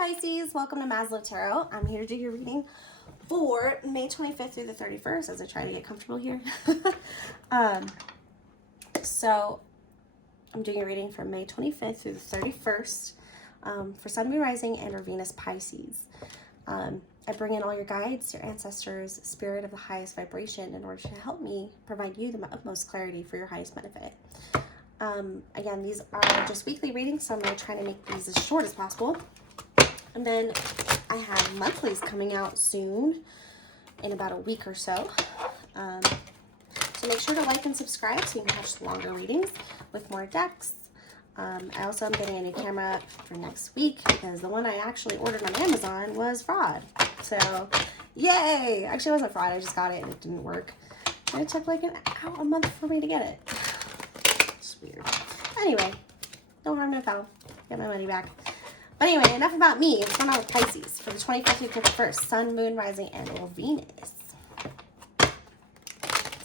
Pisces, welcome to Maslow Tarot. I'm here to do your reading for May 25th through the 31st as I try to get comfortable here. So I'm doing a reading from May 25th through the 31st for Sun, Moon, Rising, and or Venus Pisces. I bring in all your guides, your ancestors, spirit of the highest vibration in order to help me provide you the utmost clarity for your highest benefit. Again, these are just weekly readings, so I'm going to try to make these as short as possible. And then I have monthlies coming out soon, in about a week or so. So make sure to like and subscribe so you can catch longer readings with more decks. I also am getting a new camera for next week because the one I actually ordered on Amazon was fraud. So, yay! Actually, it wasn't fraud. I just got it and it didn't work. And it took like a month for me to get it. It's weird. Anyway, no harm, no foul. Get my money back. But anyway, enough about me. It's going on with Pisces for the 25th through 31st. Sun, Moon, Rising, and or Venus. Let's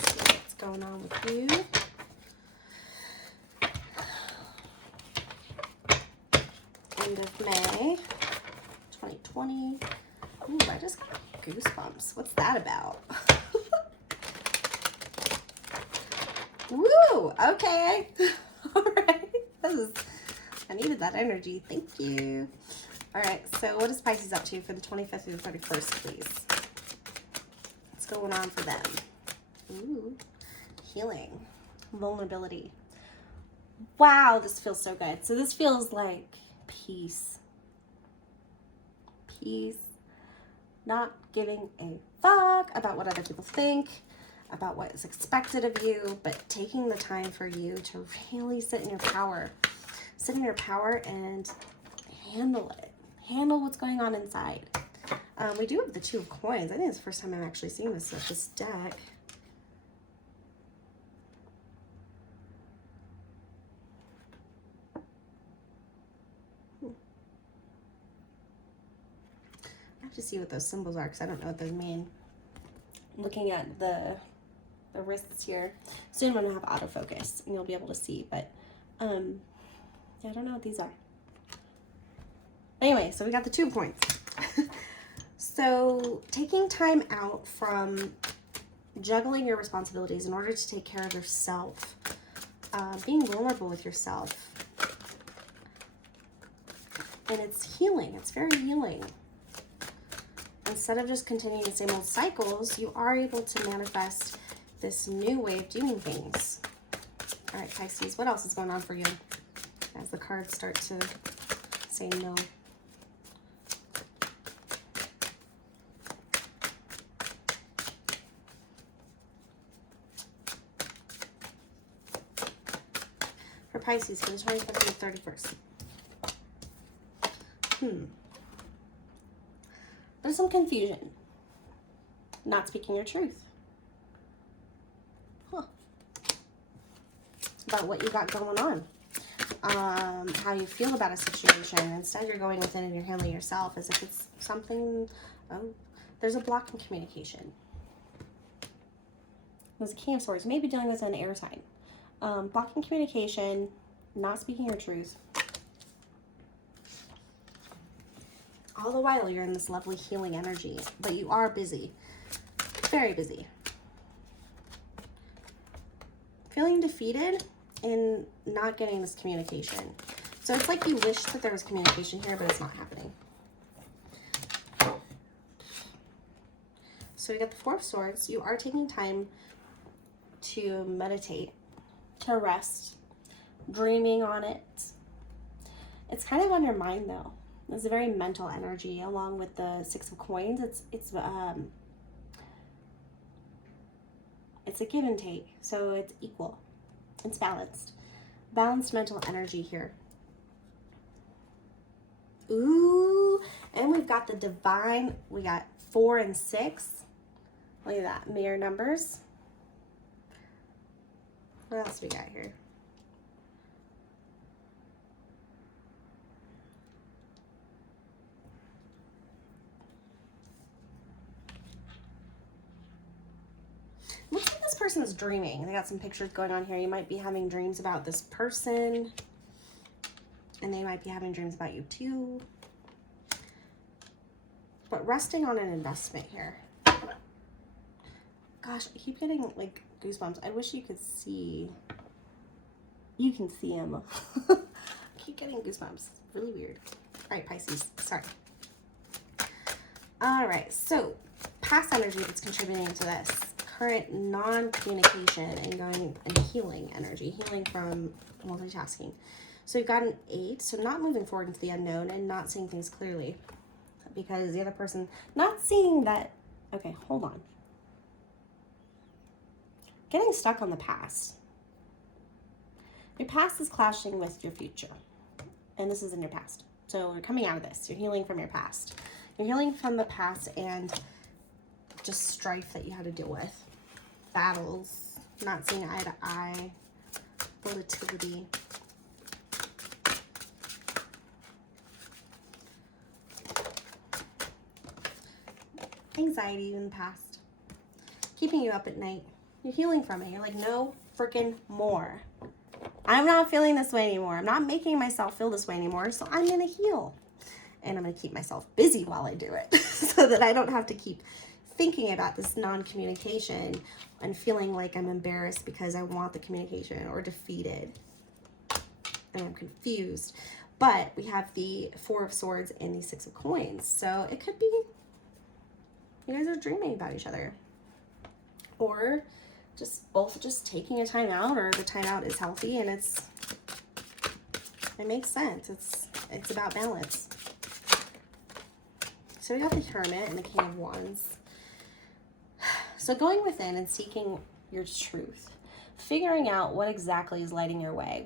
see what's going on with you. End of May 2020. Ooh, I just got goosebumps. What's that about? Woo! Okay. All right. I needed that energy. Thank you. All right. So what is Pisces up to for the 25th through the 31st, please? What's going on for them? Ooh. Healing. Vulnerability. Wow, this feels so good. So this feels like peace. Peace. Not giving a fuck about what other people think, about what is expected of you, but taking the time for you to really sit in your power. Sit in your power and handle it. Handle what's going on inside. We do have the Two of Coins. I think it's the first time I'm actually seeing this with this deck. I have to see what those symbols are because I don't know what those mean. Looking at the wrists here. Soon I'm going to have autofocus and you'll be able to see, but yeah, I don't know what these are. Anyway, so we got the 2 points. So taking time out from juggling your responsibilities in order to take care of yourself, being vulnerable with yourself, and it's healing. It's very healing. Instead of just continuing the same old cycles, you are able to manifest this new way of doing things. All right, Pisces, what else is going on for you as the cards start to say no? For Pisces, for the 25th to the 31st. There's some confusion. Not speaking your truth. About what you got going on. How you feel about a situation. Instead, you're going within and you're handling yourself as if it's something. Oh, there's a block in communication. There's a King of Swords. Maybe dealing with an air sign. Blocking communication. Not speaking your truth. All the while, you're in this lovely healing energy, but you are busy. Very busy. Feeling defeated in not getting this communication. So it's like you wish that there was communication here, but it's not happening. So we got the Four of Swords. You are taking time to meditate, to rest, dreaming on it. It's kind of on your mind though. It's a very mental energy along with the Six of Coins. It's a give and take, so it's equal. It's balanced. Balanced mental energy here. Ooh, and we've got the Divine. We got 4 and 6. Look at that, mirror numbers. What else we got here? Looks like this person is dreaming. They got some pictures going on here. You might be having dreams about this person, and they might be having dreams about you too. resting on an investment here. Gosh, I keep getting like goosebumps. I wish you could see. You can see them. I keep getting goosebumps. Really weird. All right, Pisces. Sorry. All right, so past energy that's contributing to this. Current non-communication and going and healing energy. Healing from multitasking. So you've got an 8. So not moving forward into the unknown and not seeing things clearly. Because the other person not seeing that. Okay, hold on. Getting stuck on the past. Your past is clashing with your future. And this is in your past. So you're coming out of this. You're healing from your past. You're healing from the past and just strife that you had to deal with. Battles. Not seeing eye to eye. Volatility. Anxiety in the past. Keeping you up at night. You're healing from it. You're like, no freaking more. I'm not feeling this way anymore. I'm not making myself feel this way anymore. So I'm going to heal. And I'm going to keep myself busy while I do it so that I don't have to keep thinking about this non-communication and feeling like I'm embarrassed because I want the communication or defeated. And I'm confused. But we have the 4 of Swords and the 6 of Coins. So it could be you guys are dreaming about each other. Or just both just taking a time out, or the time out is healthy and it makes sense. It's about balance. So we have the Hermit and the King of Wands. So going within and seeking your truth, figuring out what exactly is lighting your way.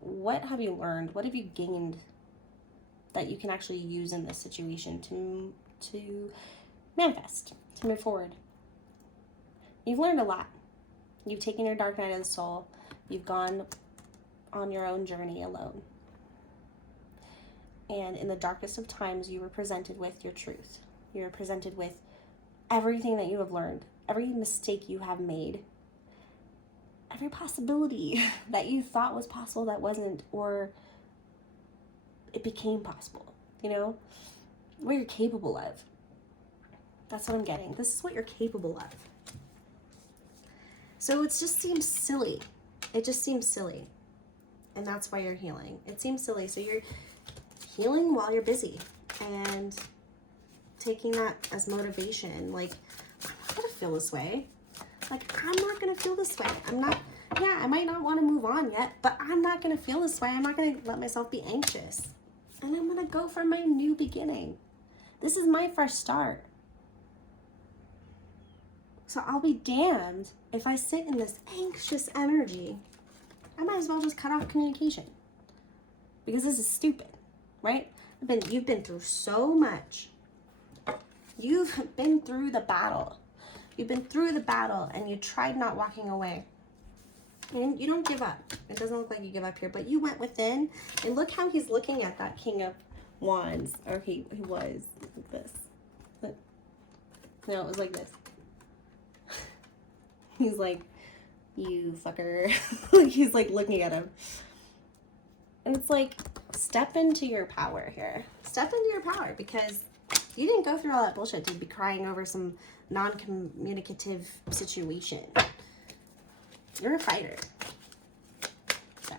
What have you learned? What have you gained that you can actually use in this situation to manifest, to move forward? You've learned a lot. You've taken your dark night of the soul. You've gone on your own journey alone. And in the darkest of times, you were presented with your truth. You were presented with everything that you have learned, every mistake you have made, every possibility that you thought was possible that wasn't, or it became possible, you know, what you're capable of. That's what I'm getting. This is what you're capable of. So it just seems silly. It just seems silly. And that's why you're healing. It seems silly. So you're healing while you're busy and taking that as motivation. Like, I'm not going to feel this way. Like, I'm not going to feel this way. I might not want to move on yet, but I'm not going to feel this way. I'm not going to let myself be anxious. And I'm going to go for my new beginning. This is my fresh start. So I'll be damned if I sit in this anxious energy. I might as well just cut off communication. Because this is stupid, right? You've been through so much. You've been through the battle. You've been through the battle and you tried not walking away. And you don't give up. It doesn't look like you give up here, but you went within. And look how he's looking at that King of Wands. Or he was like this. Look. No, it was like this. He's like, you fucker. He's like looking at him. And it's like, step into your power here. Step into your power, because you didn't go through all that bullshit to be crying over some non-communicative situation. You're a fighter. Okay.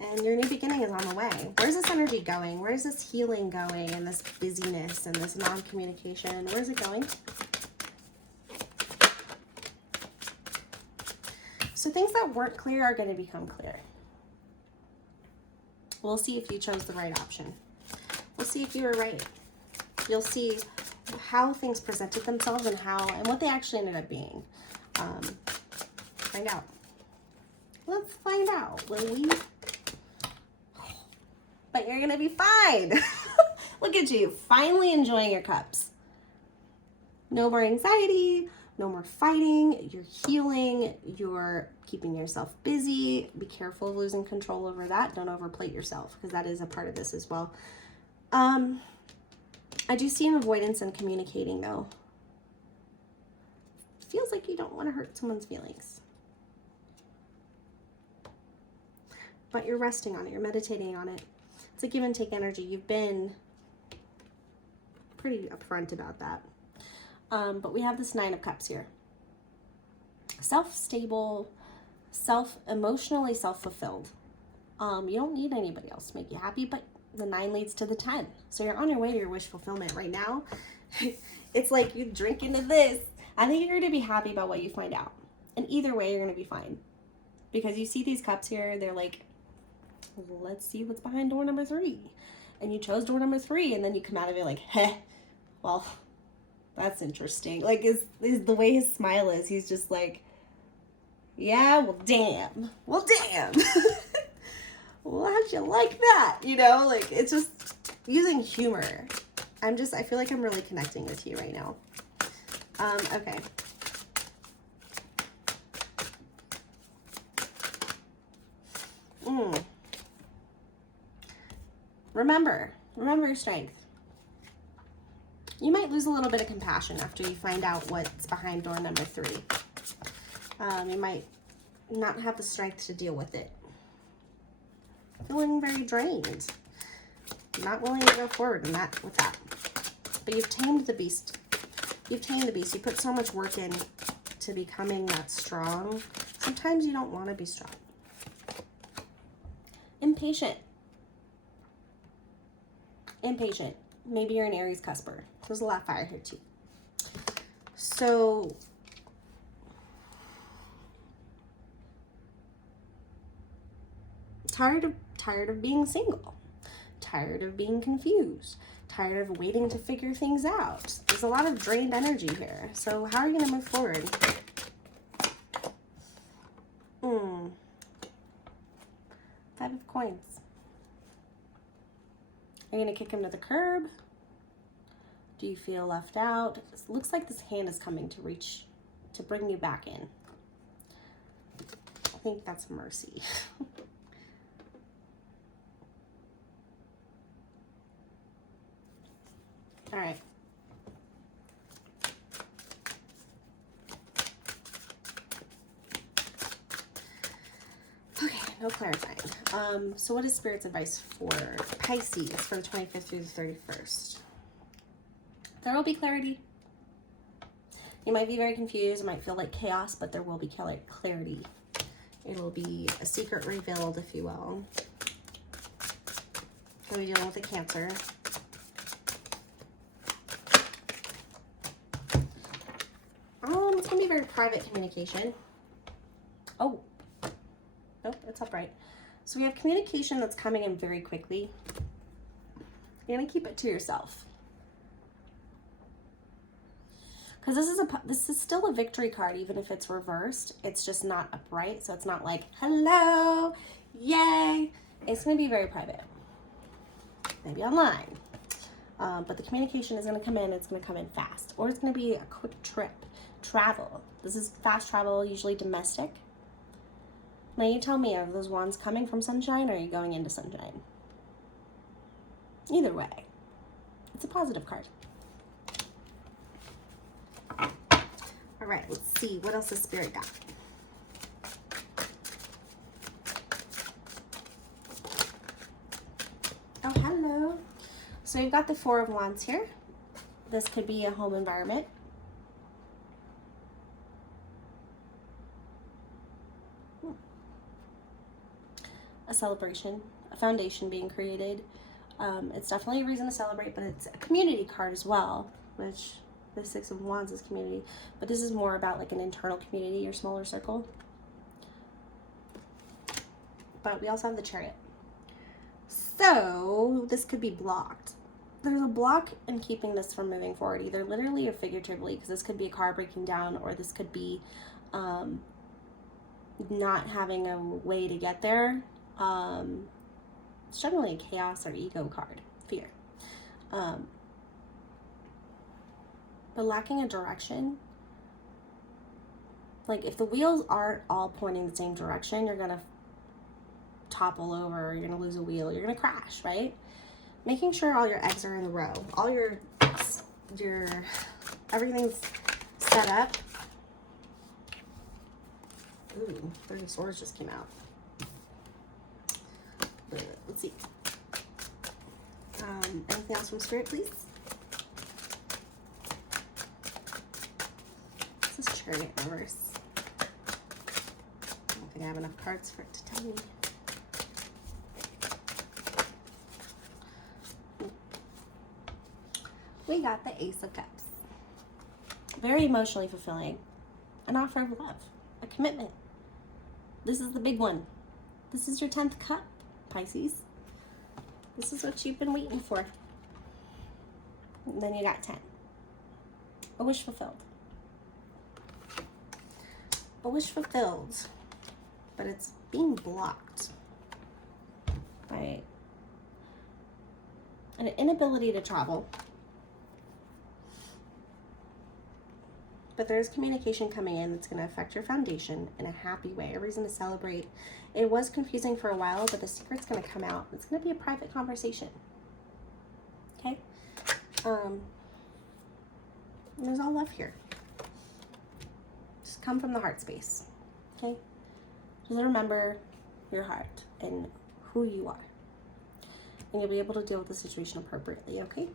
And your new beginning is on the way. Where's this energy going? Where's this healing going, and this busyness and this non-communication? Where's it going? So things that weren't clear are going to become clear. We'll see if you chose the right option. We'll see if you were right. You'll see how things presented themselves and what they actually ended up being. Find out. Let's find out, will we? But you're going to be fine. Look at you, finally enjoying your cups. No more anxiety. No more fighting. You're healing. You're keeping yourself busy. Be careful of losing control over that. Don't overplate yourself, because that is a part of this as well. I do see an avoidance in communicating, though. Feels like you don't want to hurt someone's feelings. But you're resting on it. You're meditating on it. It's a give and take energy. You've been pretty upfront about that. But we have this Nine of Cups here. Self-stable, emotionally self-fulfilled. You don't need anybody else to make you happy, but the 9 leads to the 10. So you're on your way to your wish fulfillment right now. It's like you drink into this. I think you're going to be happy about what you find out. And either way, you're going to be fine. Because you see these cups here, they're like, let's see what's behind door number 3. And you chose door number 3, and then you come out of it like, heh, well, that's interesting. Like, is the way his smile is, he's just like, yeah, well, damn. Well, damn. Well, how'd you like that? You know, like, it's just using humor. I feel like I'm really connecting with you right now. Okay. Remember your strength. You might lose a little bit of compassion after you find out what's behind door number 3. You might not have the strength to deal with it. Feeling very drained. Not willing to go forward with that. But you've tamed the beast. You've tamed the beast. You put so much work in to becoming that strong. Sometimes you don't want to be strong. Impatient. Maybe you're an Aries cusper. There's a lot of fire here too. So tired of being single, tired of being confused, tired of waiting to figure things out. There's a lot of drained energy here. So how are you going to move forward? Five of Coins. Are you going to kick him to the curb? Do you feel left out? It looks like this hand is coming to bring you back in. I think that's mercy. All right. Okay, no clarifying. So what is Spirit's advice for Pisces for the 25th through the 31st? There will be clarity. You might be very confused. It might feel like chaos, but there will be clarity. It'll be a secret revealed, if you will. You'll be dealing with a Cancer. It's going to be very private communication. Oh. Nope, it's upright. So we have communication that's coming in very quickly. You're going to keep it to yourself. Because this is still a victory card, even if it's reversed. It's just not upright, so it's not like, hello, yay. It's going to be very private. Maybe online. But the communication is going to come in. It's going to come in fast. Or it's going to be a quick trip. Travel. This is fast travel, usually domestic. Now you tell me, are those wands coming from sunshine or are you going into sunshine? Either way, it's a positive card. All right, let's see. What else has Spirit got? Oh, hello. So you've got the Four of Wands here. This could be a home environment. A celebration, a foundation being created. It's definitely a reason to celebrate, but it's a community card as well, which the Six of Wands is community, but this is more about like an internal community or smaller circle. But we also have the Chariot. So this could be blocked. There's a block in keeping this from moving forward, either literally or figuratively, because this could be a car breaking down, or this could be not having a way to get there. It's generally a chaos or ego card, fear. But lacking a direction. Like if the wheels aren't all pointing the same direction, you're gonna topple over, you're gonna lose a wheel, you're gonna crash, right? Making sure all your eggs are in the row, all your everything's set up. Ooh, 30 Swords just came out. Let's see. Anything else from Spirit, please? Let's just turn it in reverse. I don't think I have enough cards for it to tell me. We got the Ace of Cups. Very emotionally fulfilling. An offer of love. A commitment. This is the big one. This is your 10th cup, Pisces. This is what you've been waiting for. And then you got 10. A wish fulfilled. A wish fulfilled. But it's being blocked by an inability to travel. But there's communication coming in that's going to affect your foundation in a happy way, a reason to celebrate. It was confusing for a while, but the secret's going to come out. It's going to be a private conversation. Okay? And there's all love here. Just come from the heart space. Okay? Just remember your heart and who you are. And you'll be able to deal with the situation appropriately, okay?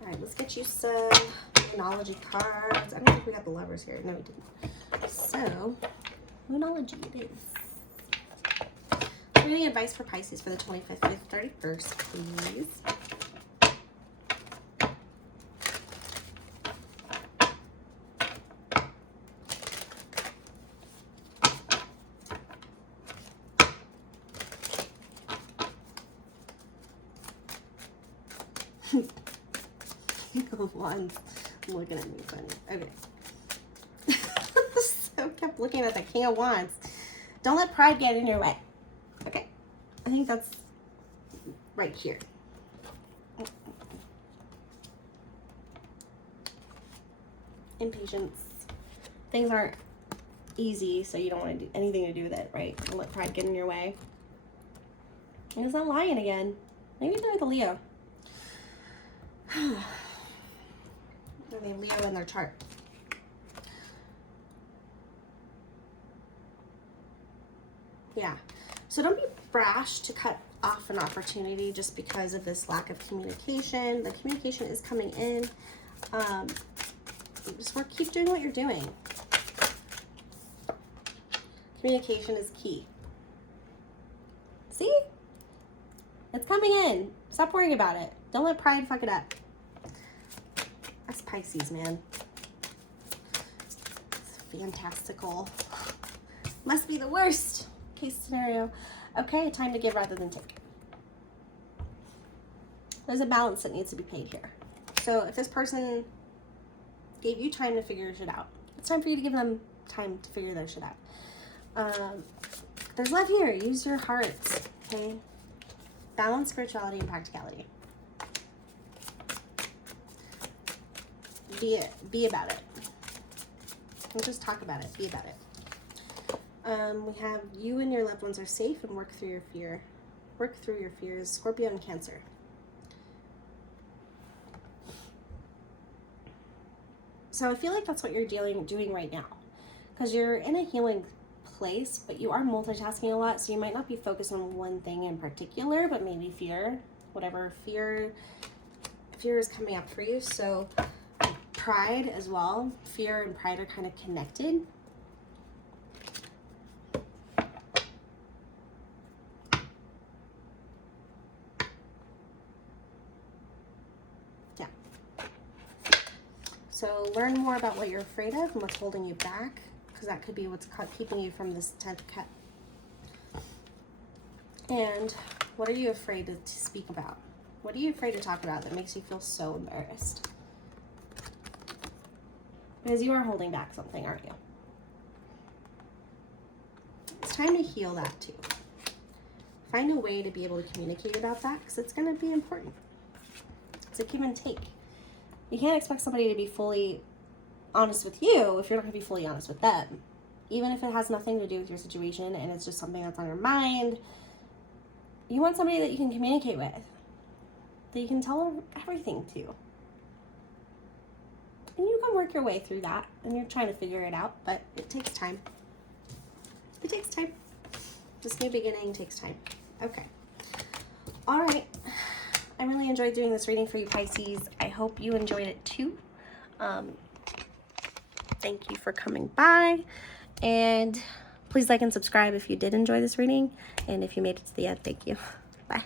All right, let's get you some Moonology cards. I don't think we got the Lovers here. No, we didn't. So, Moonology it is. We're getting advice for Pisces for the 25th to the 31st, please. King of Wands looking at me funny. Okay. So kept looking at the King of Wands. Don't let pride get in your way. Okay. I think that's right here. Impatience. Things aren't easy, so you don't want to do anything to do with it, right? Don't let pride get in your way. And it's not lying again. Maybe they're the Leo. They have Leo in their chart. Yeah. So don't be brash to cut off an opportunity just because of this lack of communication. The communication is coming in. Just keep doing what you're doing. Communication is key. See? It's coming in. Stop worrying about it. Don't let pride fuck it up. That's Pisces, man. It's fantastical. Must be the worst case scenario. Okay, time to give rather than take. There's a balance that needs to be paid here. So if this person gave you time to figure shit out, it's time for you to give them time to figure their shit out. There's love here. Use your heart, okay? Balance spirituality and practicality. Be about it. Don't just talk about it. Be about it. We have you and your loved ones are safe and work through your fear. Work through your fears. Scorpio and Cancer. So I feel like that's what you're doing right now, because you're in a healing place, but you are multitasking a lot, so you might not be focused on one thing in particular, but maybe fear, whatever fear is coming up for you. So pride as well. Fear and pride are kind of connected. Yeah. So learn more about what you're afraid of and what's holding you back, because that could be what's keeping you from this 10th cut. And what are you afraid to speak about? What are you afraid to talk about that makes you feel so embarrassed? Because you are holding back something, aren't you? It's time to heal that too. Find a way to be able to communicate about that, because it's going to be important. It's a give and take. You can't expect somebody to be fully honest with you if you're not going to be fully honest with them. Even if it has nothing to do with your situation and it's just something that's on your mind, you want somebody that you can communicate with, that you can tell everything to. And you can work your way through that, and you're trying to figure it out, but it takes time. It takes time. This new beginning takes time. Okay. All right. I really enjoyed doing this reading for you, Pisces. I hope you enjoyed it too. thank you for coming by. And please like and subscribe if you did enjoy this reading. And if you made it to the end, thank you. Bye.